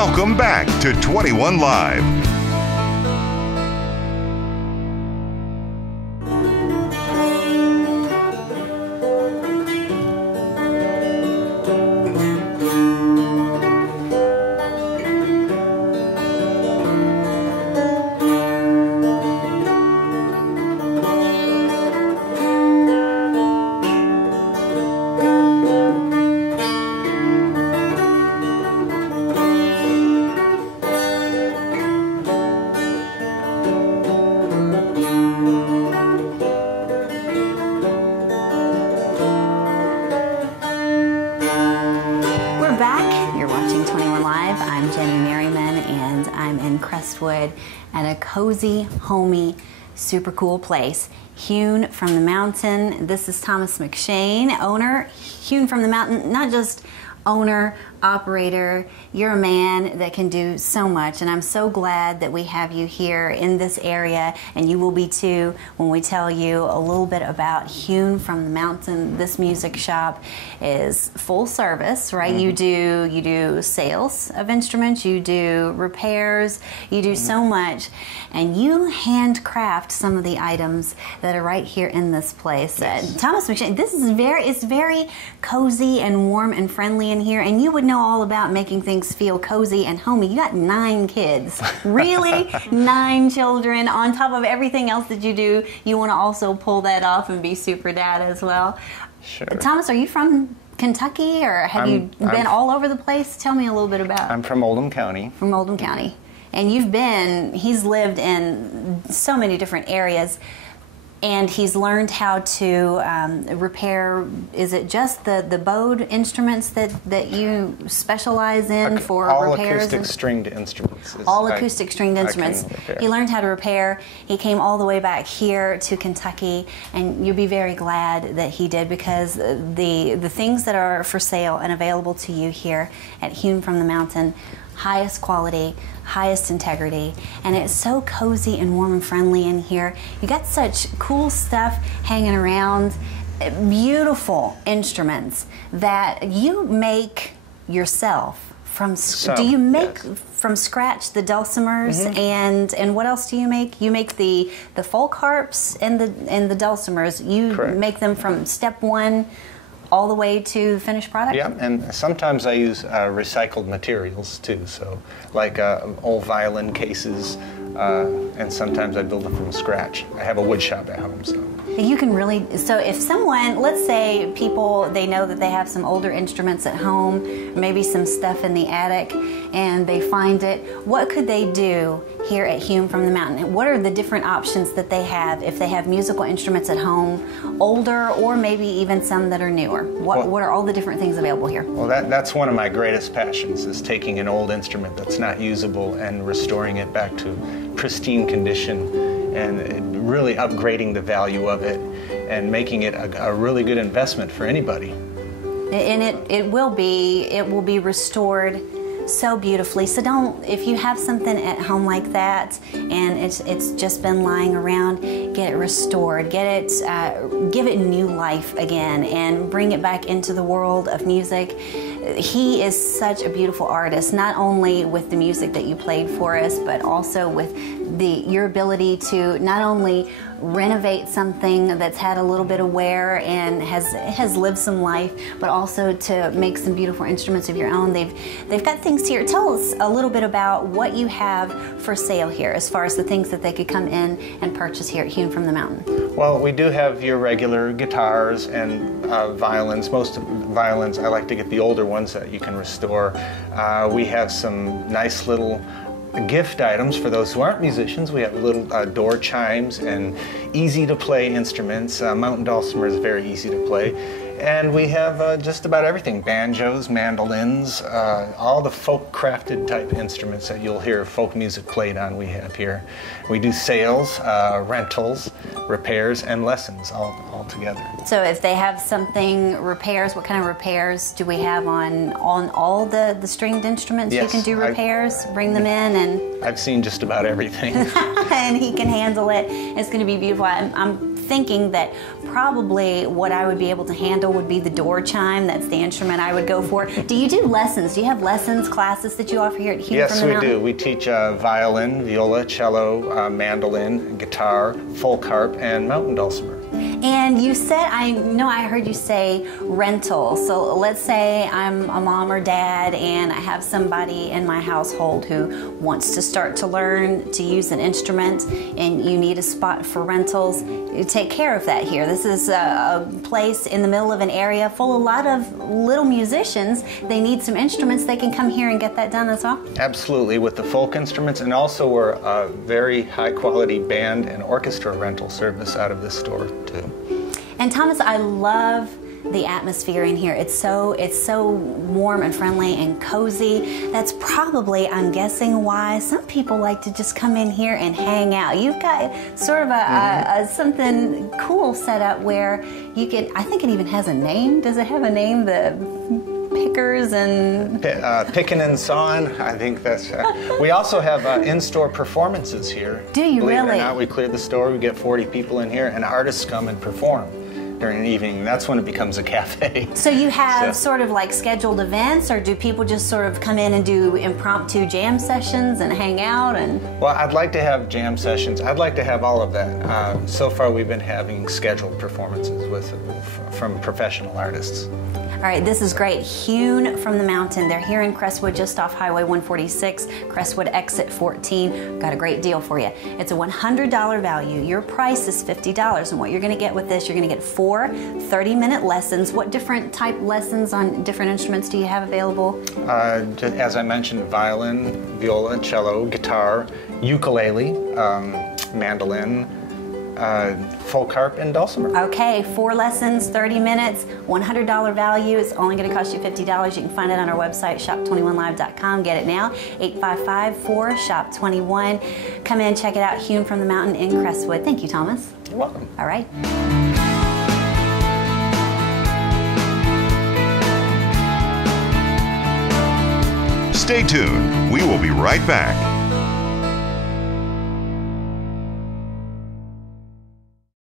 Welcome back to 21 Live. Crestwood at a cozy, homey, super cool place. Hewn from the Mountain. This is Thomas McShane, owner. Hewn from the Mountain, not just owner, operator. You're a man that can do so much, and I'm so glad that we have you here in this area, and you will be too when we tell you a little bit about Hewn from the Mountain. This music shop is full service, right? Mm-hmm. You do sales of instruments, you do repairs, you do so much, and you handcraft some of the items that are right here in this place. Yes. Thomas McShane, this is it's very cozy and warm and friendly in here, and you would know all about making things feel cozy and homey. You got 9 kids, really? 9 children. On top of everything else that you do, you want to also pull that off and be super dad as well. Sure. Thomas, are you from Kentucky, or have you been all over the place? Tell me a little bit about. I'm from Oldham County. From Oldham County. And he's lived in so many different areas. And he's learned how to repair, is it just the bowed instruments that you specialize in for all repairs? Acoustic stringed instruments. All acoustic stringed instruments. He learned how to repair. He came all the way back here to Kentucky, and you'll be very glad that he did, because the things that are for sale and available to you here at Hewn from the Mountain, highest quality, highest integrity, and it's so cozy and warm and friendly in here. You got such cool stuff hanging around, beautiful instruments that you make yourself from. Do you make from scratch the dulcimers? Mm-hmm. and what else do you make? You make the folk harps and the dulcimers. You Correct. Make them from step 1 all the way to the finished product? Yeah, and sometimes I use recycled materials too, so like old violin cases, and sometimes I build them from scratch. I have a wood shop at home, so. You can really, so if someone, let's say people, they know that they have some older instruments at home, maybe some stuff in the attic, and they find it, what could they do here at Hewn from the Mountain? What are the different options that they have if they have musical instruments at home, older, or maybe even some that are newer? What are all the different things available here? Well, that's one of my greatest passions, is taking an old instrument that's not usable and restoring it back to pristine condition, and really upgrading the value of it and making it a really good investment for anybody. And it will be restored so beautifully. So if you have something at home like that and it's just been lying around, get it restored, give it new life again, and bring it back into the world of music. He is such a beautiful artist, not only with the music that you played for us, but also with your ability to not only renovate something that's had a little bit of wear and has lived some life, but also to make some beautiful instruments of your own. They've got things here. Tell us a little bit about what you have for sale here, as far as the things that they could come in and purchase here at Hewn from the Mountain. Well, we do have your regular guitars and violins. Most violins, I like to get the older ones that you can restore. We have some nice little gift items for those who aren't musicians. We have little door chimes and easy to play instruments. Mountain dulcimer is very easy to play. And we have just about everything: banjos, mandolins, all the folk crafted type instruments that you'll hear folk music played on we have here. We do sales, rentals, repairs, and lessons all together. So if they have something, repairs, what kind of repairs do we have on all the stringed instruments? Yes, you can do repairs, bring them in, and I've seen just about everything. and he can handle it. It's going to be beautiful. I'm thinking that probably what I would be able to handle would be the door chime. That's the instrument I would go for. Do you do lessons? Do you have lessons, classes that you offer here at Hewn Yes, from the we Mountain? do. We teach violin, viola, cello, mandolin, guitar, folk harp, and mountain dulcimer. And you said, I know I heard you say rental. So let's say I'm a mom or dad and I have somebody in my household who wants to start to learn to use an instrument and you need a spot for rentals. You take care of that here. This is a place in the middle of an area full of a lot of little musicians. They need some instruments. They can come here and get that done as well? Absolutely, with the folk instruments, and also we're a very high quality band and orchestra rental service out of this store too. And Thomas, I love the atmosphere in here. It's so warm and friendly and cozy. That's probably, I'm guessing, why some people like to just come in here and hang out. You've got sort of a something cool set up where you can, I think it even has a name. Does it have a name? The pickers and... Picking and sawing, I think that's... we also have in-store performances here. Do you Believe really? it or not, we clear the store, we get 40 people in here, and artists come and perform during the evening. That's when it becomes a cafe. So you have sort of like scheduled events, or do people just sort of come in and do impromptu jam sessions and hang out? And Well, I'd like to have jam sessions. I'd like to have all of that. So far, we've been having scheduled performances from professional artists. all right, this is great. Hewn from the Mountain. They're here in Crestwood, just off Highway 146, Crestwood exit 14. Got a great deal for you. It's a $100 value. Your price is $50, and what you're going to get with this, you're going to get 4 30-minute lessons. What different type lessons on different instruments do you have available? As I mentioned, violin, viola, cello, guitar, ukulele, mandolin, folk harp, and dulcimer. Okay, 4 lessons, 30 minutes, $100 value. It's only going to cost you $50. You can find it on our website, shop21live.com. Get it now, 855-4-SHOP21. Come in, check it out, Hewn from the Mountain in Crestwood. Thank you, Thomas. You're welcome. All right. Stay tuned. We will be right back.